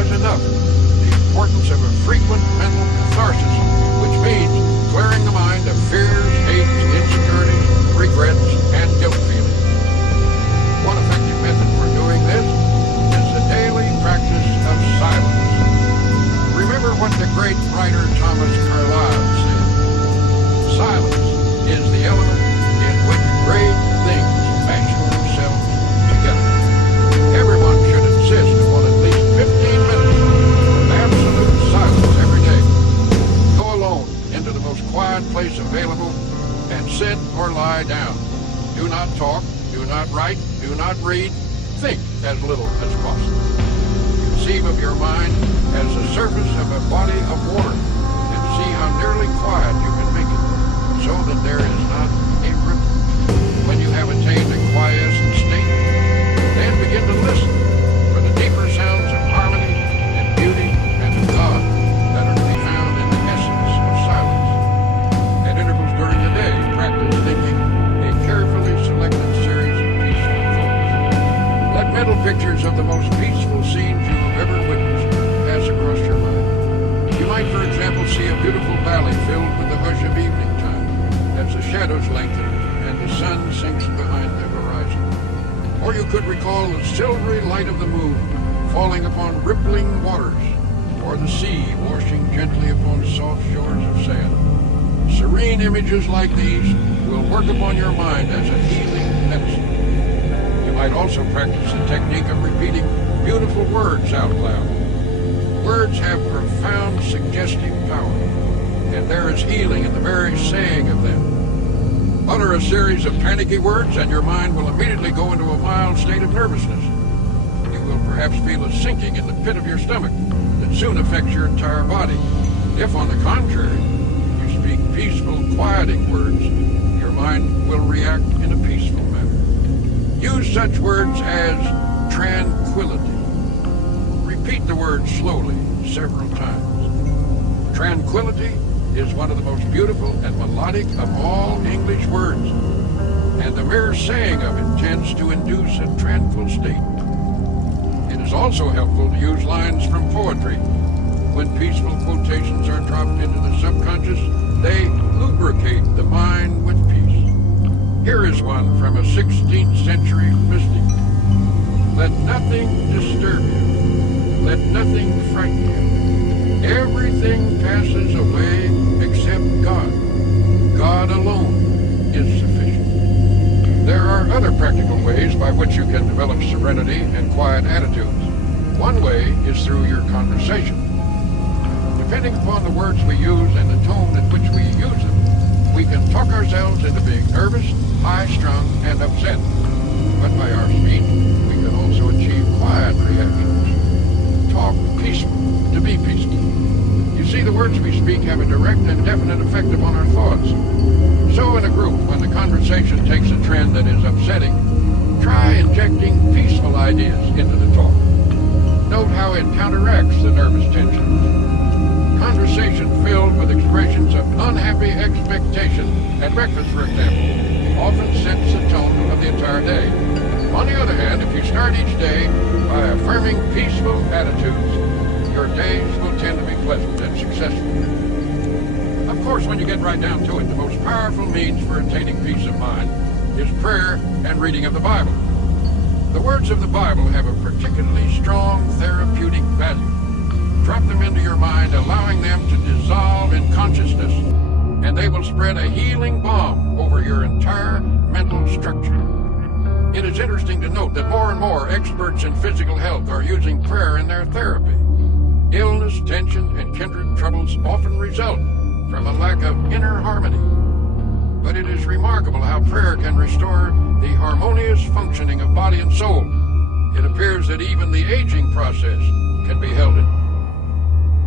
emphasize enough the importance of a frequent mental catharsis, which means clearing the mind of fears, hates, insecurities, regrets, and guilt feelings. One effective method for doing this is the daily practice of silence. Remember what the great writer Thomas Carlyle said: silence is the element in which great things fashion themselves together. Everyone should insist upon at least 15 minutes of absolute silence every day. Go alone into the most quiet place available and sit or lie down. Do not talk, do not write, do not read. Think as little as possible. Conceive of your mind as the surface of a body of water and see how nearly quiet you can make it, so that there is not a ripple. When you have attained a quiescent state, then begin to listen for the deeper sounds of harmony and beauty and of God that are to be found in the essence of silence. At intervals during the day, practice thinking a carefully selected series of peaceful thoughts. Let mental pictures of the most peaceful scenes you have ever witnessed pass across your mind. You might, for example, see a beautiful valley filled with the hush of evening time as the shadows lengthen and the sun sinks behind the horizon. Or you could recall the silvery light of the moon falling upon rippling waters, or the sea washing gently upon soft shores of sand. Serene images like these will work upon your mind as a healing medicine. You might also practice the technique of repeating beautiful words out loud. Words have profound suggestive power, and there is healing in the very saying of them. Utter a series of panicky words and your mind will immediately go into a mild state of nervousness. You will perhaps feel a sinking in the pit of your stomach that soon affects your entire body. If, on the contrary, you speak peaceful, quieting words, your mind will react in a peaceful manner. Use such words as tranquility. Repeat the word slowly several times. Tranquility is one of the most beautiful and melodic of all English words, and the mere saying of it tends to induce a tranquil state. It is also helpful to use lines from poetry. When peaceful quotations are dropped into the subconscious, they lubricate the mind with peace. Here is one from a 16th century mystic. Let nothing disturb you. Let nothing frighten you. Everything passes away except God. God alone is sufficient. There are other practical ways by which you can develop serenity and quiet attitudes. One way is through your conversation. Depending upon the words we use and the tone in which we use them, we can talk ourselves into being nervous, high-strung, and upset. But by our speech, we can also achieve quiet reactions. Talk peaceful to be peaceful. You see, the words we speak have a direct and definite effect upon our thoughts. So in a group, when the conversation takes a trend that is upsetting, try injecting peaceful ideas into the talk. Note how it counteracts the nervous tension. Conversation filled with expressions of unhappy expectation at breakfast, for example, often sets the tone of the entire day. On the other hand, if you start each day by affirming peaceful attitudes, your days will tend to be pleasant and successful. Of course, when you get right down to it, the most powerful means for attaining peace of mind is prayer and reading of the Bible. The words of the Bible have a particularly strong therapeutic value. Drop them into your mind, allowing them to dissolve in consciousness, and they will spread a healing balm over your entire mental structure. It is interesting to note that more and more experts in physical health are using prayer in their therapy. Illness, tension, and kindred troubles often result from a lack of inner harmony. But it is remarkable how prayer can restore the harmonious functioning of body and soul. It appears that even the aging process can be held in